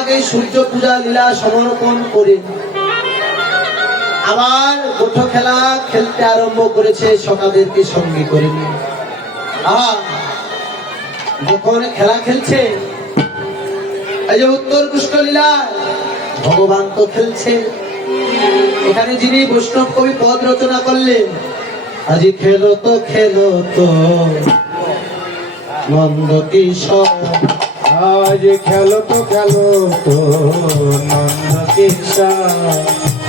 আগে সূর্য পূজা লীলা সমর্পণ করে আবার গোঠো খেলা খেলতে আরম্ভ করেছে সকাদেরকে সঙ্গে করে নিয়ে। যখন খেলা খেলছে, এই যে উত্তর কৃষ্ণ লীলা, ভগবান তো খেলছে। এখানে যিনি বৈষ্ণব কবি পদ রচনা করলেন, আজি খেলো তো খেলো তো, নন্দ কিশোর। আজ খেলো তো খেলো তো নন্দ কিশোর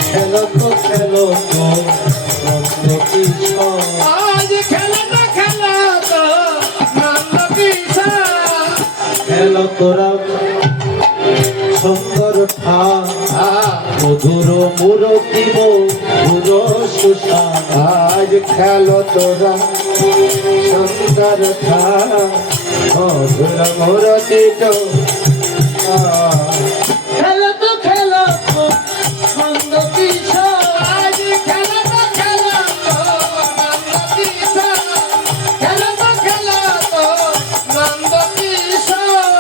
খেলো তো খেলো তো নন্দ কিশোর আজ খেলো তো খেলো তো নন্দ কিশোর খেলো তোরা সুন্দর ঠা মধুর মূরতি মধুর সুষান আজ খেলো তোরা সুন্দর থা। মধুর মূরতি তো খেলো তো খেলো তো নন্দ কিশোর আজ খেলো তো খেলো তো নন্দ কিশোর খেলো তো খেলো তো নন্দ কিশোর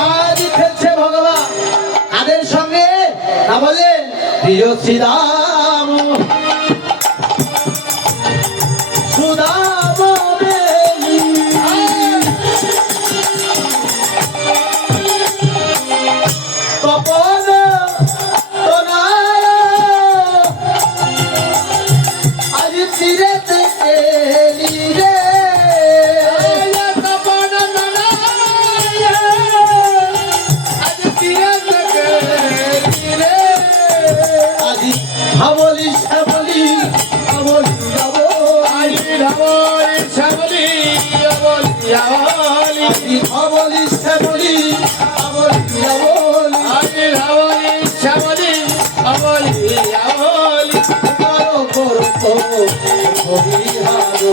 আজ খেলছে ভগবান প্রিয় শ্রীরাম। হরিহারো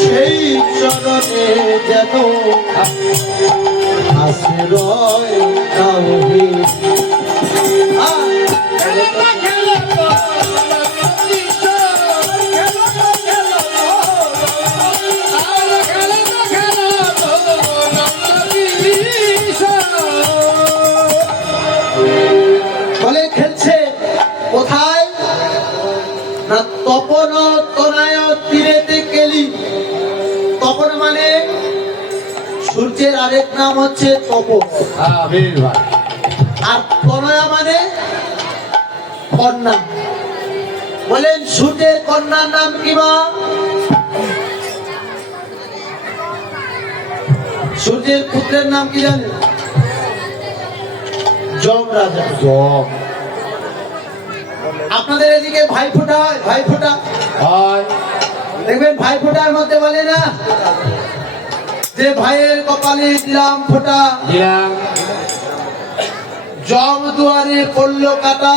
সেই চরণে যেন আশ্রয় নাহি নাম হচ্ছে আর তনয়া মানে কন্যা। বলেন সূর্যের কন্যার নাম কি মা? সূর্যের পুত্রের নাম কি জানেন? যম। রাজা আপনাদের এদিকে ভাই ফোটা হয় ভাই ফোটা দেখবেন ভাই ফোটার মধ্যে বলে না যে ভাইয়ের কপালে দিলাম ফোটা জম দুয়ারে পড়ল কাটা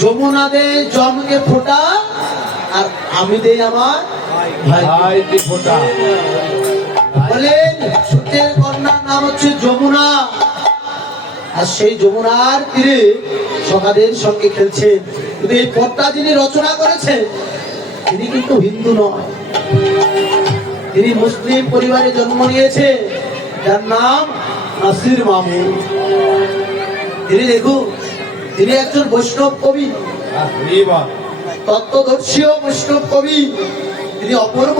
যমুনা দে জমকে ফোটা আর আমি দেই আমার ভাই বলেন সূর্যের কন্যার নাম হচ্ছে যমুনা। আর সেই যমুনার তীরে সকাদের সঙ্গে খেলছেন। কিন্তু এই পথটা যিনি রচনা করেছেন তিনি কিন্তু হিন্দু নয়। তিনি মুসলিম পরিবারে জন্ম নিয়েছে। যার নাম নাসির মামু তিনি দেখুন তিনি একজন বৈষ্ণব কবি। তত্ত্বদর্শীয় বৈষ্ণব কবি। তিনি অপূর্ব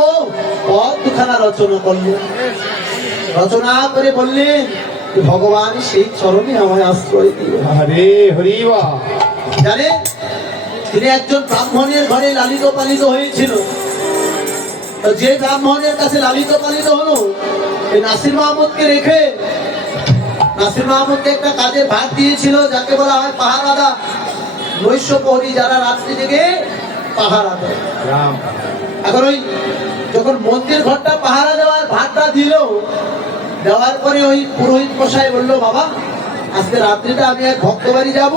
পদ দুখানা রচনা করলেন। রচনা করে বললেন ভগবান সেই চরণে আমায় আশ্রয় হরিবা। জানেন তিনি একজন ব্রাহ্মণের ঘরে লালিত পালিত হয়েছিল। তো যে ব্রাহ্মণের কাছে লালিত পালিত হলো এই নাসির মাহমুদকে রেখে নাসির মাহমুদকে একটা কাজের ভাগ দিয়েছিল যাকে বলা হয় পাহারাদা। নৈশ প্রহরী যারা রাত্রি থেকে পাহারা দেয়। এখন ওই যখন মন্দির ঘরটা পাহারা দেওয়ার ভাতটা দিল দেওয়ার পরে ওই পুরোহিত মশাই বলল বাবা আজকে রাত্রিটা আমি এক ভক্ত বাড়ি যাব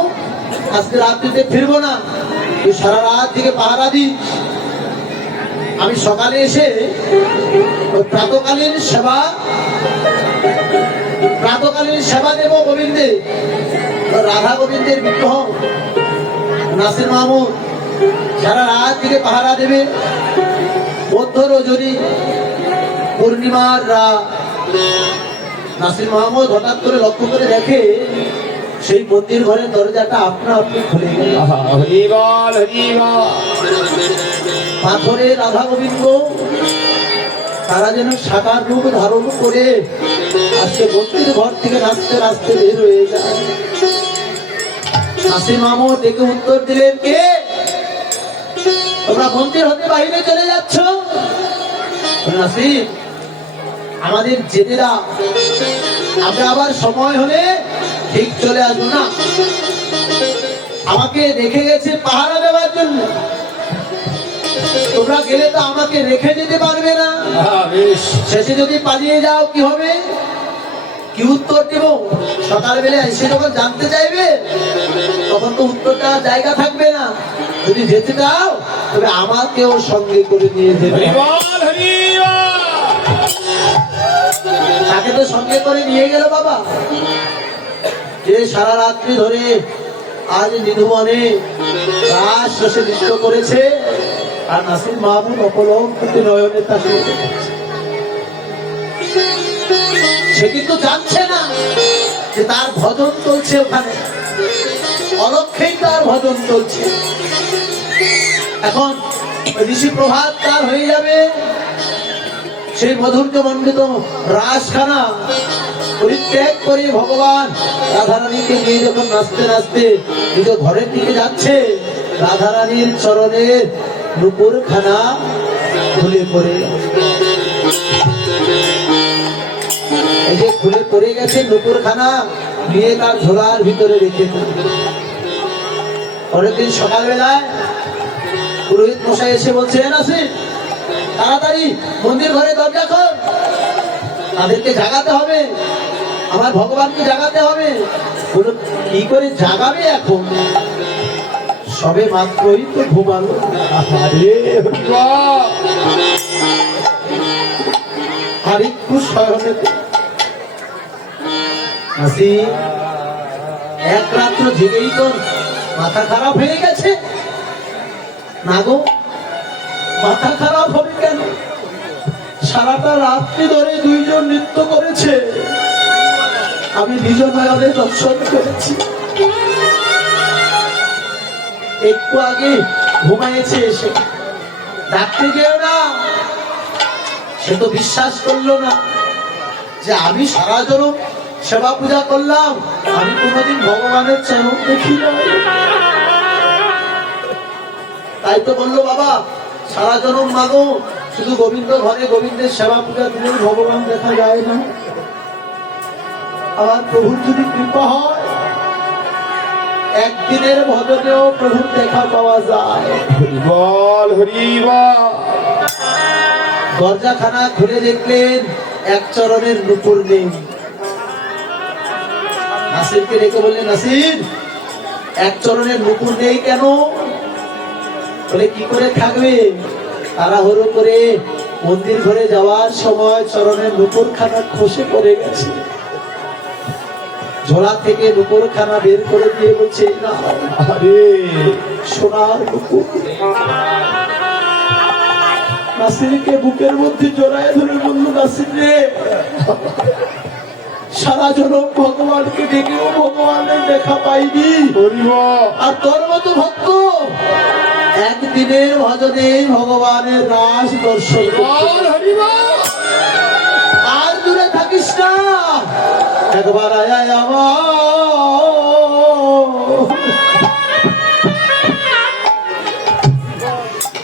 আজকে রাত্রিতে ফিরবো না। তুই সারা রাত থেকে পাহারা দিস। আমি সকালে এসে প্রাতকালীন সেবা প্রাতকালীন সেবা দেব গোবিন্দে। রাধা গোবিন্দের বিগ্রহ, নাসির মাহমুদ সারা রাত থেকে পাহারা দেবে। মধ্য রজনী, পূর্ণিমার রাত নাসির মাহমুদ হঠাৎ করে লক্ষ্য করে দেখে সেই মন্দির ঘরের দরজাটা আপনা আপনি খুলে গেল। হরিবাল হরিবা পাথরে রাধা গোবিন্দ, তারা যেন সাকার রূপ ধারণ করে আজকে মন্দির ঘর থেকে নাচতে নাচতে বের হয়ে যায়। নাসির মাহমুদ দেখে উত্তর দিলেন, কে? তোমরা মন্দির হতে বাইরে চলে যাচ্ছ? নাসির আমাদের দাও আমরা আবার সময় হলে ঠিক চলে আসব না। আমাকে রেখে গেছে পাহারা দেওয়ার জন্য। তোমরা গেলে তো আমাকে রেখে যেতে পারবে না। শেষে যদি পালিয়ে যাও কি হবে? কি উত্তর দেব? সকালবেলা এসে যখন জানতে চাইবে তখন তো উত্তরটা জায়গা থাকবে না। যদি যেতে চাও তবে আমাকেও সঙ্গে করে নিয়ে যেতে তাকে তো সঙ্গে করে নিয়ে গেল বাবা। যে সারা রাত্রি ধরে আজ নিধুবনে রাস রসে নৃত্য করেছে আর নাসির মাহমুদ অপলঙ্কিত নয়নে তাকে সে কিন্তু জানছে না যে তার ভজন চলছে ওখানে। অলক্ষেই তার ভজন চলছে। এখন ঋষি প্রভাত তার হয়ে যাবে। সেই মধুর্য মণ্ডিত রাসখানা পরিত্যাগ করে ভগবান রাধারানীকে নিয়ে যখন নাচতে নাচতে নিজ ঘরের দিকে যাচ্ছে, রাধারানীর চরণের নুপুর খানা খুলে পড়ে। এই যে খুলে পড়ে গেছে নুপুর খানা নিয়ে তার ঝোলার ভিতরে রেখে অনেকদিন সকালবেলায় পুরোহিত মশাই এসে বলছে "এ নাসির, তাড়াতাড়ি মন্দির ঘরে দরজা খোল। তাদেরকে জাগাতে হবে। আমার ভগবানকে জাগাতে হবে। কি করে জাগাবে এখন? সবে মাত্রই তো হরিবা আর একটু এক রাত্র জেগেই তো মাথা খারাপ হয়ে গেছে? না গো, মাথা খারাপ হবে কেন? সারাটা রাত্রি ধরে দুইজন নৃত্য করেছে। আমি দুজন দর্শন করেছি। একটু আগে ঘুমাইছে এসে ডাকতে যেও না। সে তো বিশ্বাস করল না যে আমি সারা জনম সেবা পূজা করলাম। আমি কোনোদিন ভগবানের চরণ দেখি তাই তো বলল, বাবা, সারা জনম মাগো, শুধু গোবিন্দ ঘরে গোবিন্দের সেবা পূজা দিলে ভগবান দেখা যায় না। আমার প্রভুর যদি কৃপা হয় একদিনের ভজনেও প্রভুর দেখা পাওয়া যায়। হরিবল হরিবা দরজাখানা খুলে দেখলেন এক চরণের নুপুর নেই। নাসিরকে ডেকে বললেন নাসির এক চরণের নুপুর নেই কেন? বলে কি করে থাকবে? তাড়াহুড়ো করে মন্দির ঘরে যাওয়ার সময় চরণের নুপুর খানা খসে পড়ে গেছে। ঝোলা থেকে নুপুর খানা বের করে দিয়ে বলছে "এই নাও, হরে সোনার নাসিরকে বুকের মধ্যে জড়ায় ধরে বলল নাসির রে সারা জন ভগবানকে ডেকেও ভগবানের দেখা পাইনি। আর তোর মতো ভক্ত একদিনের ভজনে ভগবানের রাস দর্শন আর দূরে থাকিস না। একবার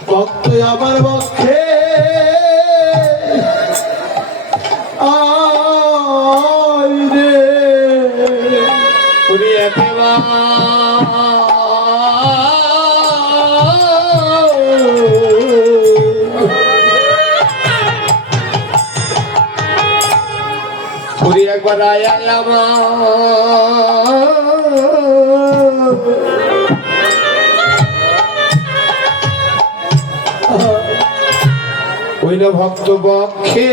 ভক্ত আমার পক্ষে আরে একেবারে ভক্ত পক্ষে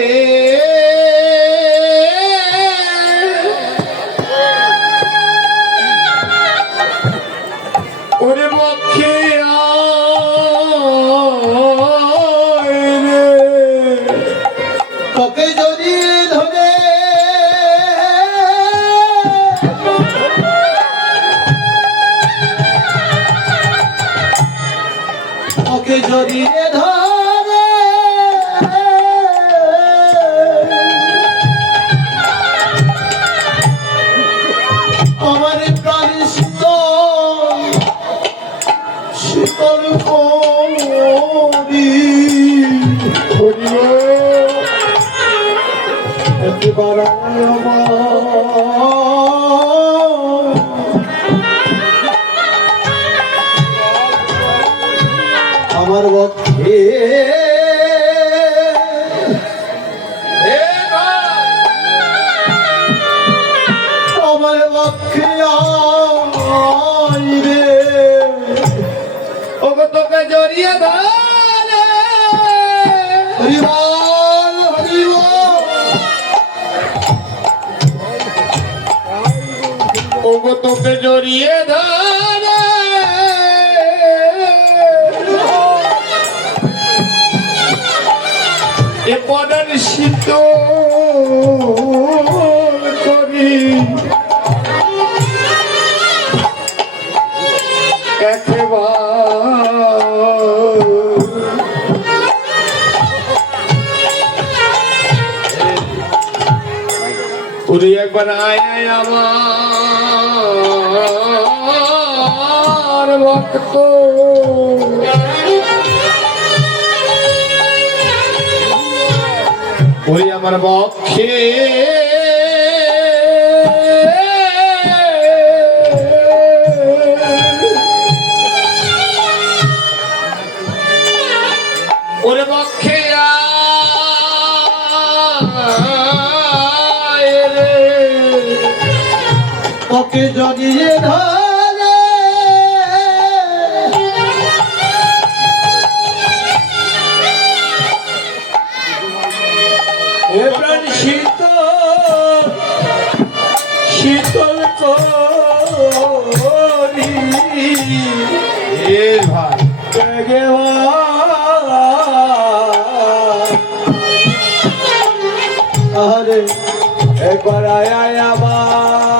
আমার পক্ষে আমার পক্ষে আইবে ওগো তোকে জড়িয়ে ধরে। তোকে জড়িয়ে ধরে। এ পদার শীত করি। একেবারে। একবার আয় আয় আমার। ভক্ত। ওরে আমার বক্ষে তোকে জড়িয়ে ধরে শীতল শীতল করি। একবার আয় আমার।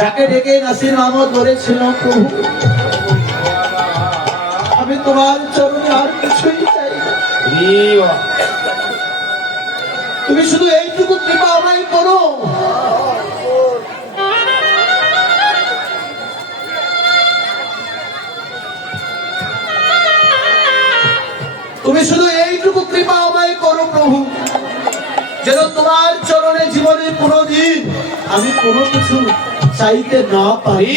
যাকে ডেকে নাসির আহমদ বলেছিল প্রভু আমি তোমার চরণে আর কিছুই চাই তুমি শুধু এইটুকু কৃপা আমায় করো। তুমি শুধু এইটুকু কৃপা আমায় করো প্রভু যেন তোমার চরণে জীবনে কোনোদিন আমি কোনো কিছু চাইতে না পারি।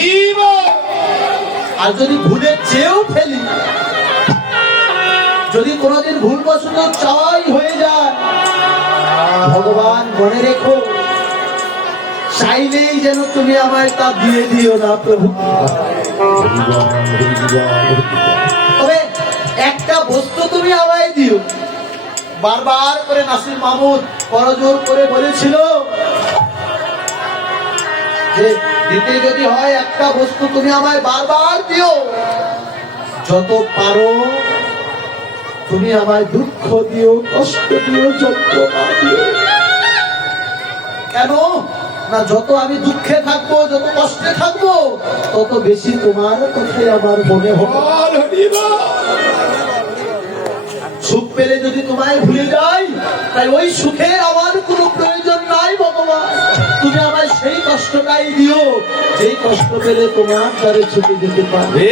আর যদি ভুলে চেয়েও ফেলি, যদি কোনোদিন ভুল বসত চাওয়াই হয়ে যায়, ভগবান মনে রেখো, চাইলেই যেন তুমি আমায় তা দিয়ে দিও না, প্রভু। তবে একটা বস্তু তুমি আমায় দিও। বারবার করে নাসির মাহমুদ করজোর করে বলেছিল যে দিতে যদি হয় একটা বস্তু তুমি আমায় বারবার দিও। যত পারো তুমি আমায় দুঃখ দিও কষ্ট দিও যন্ত্রণা দিও। কেন? না যত আমি দুঃখে থাকব যত কষ্টে থাকব তত বেশি তোমার কথাই আমার মনে হবে। সুখ পেলে যদি তোমায় ভুলে যাই তাই ওই সুখের আমার কোনো প্রয়োজন তুমি আমায় সেই কষ্টটাই দিও যেই কষ্ট পেলে তোমার দ্বারে ছুটি দিতে পারবে।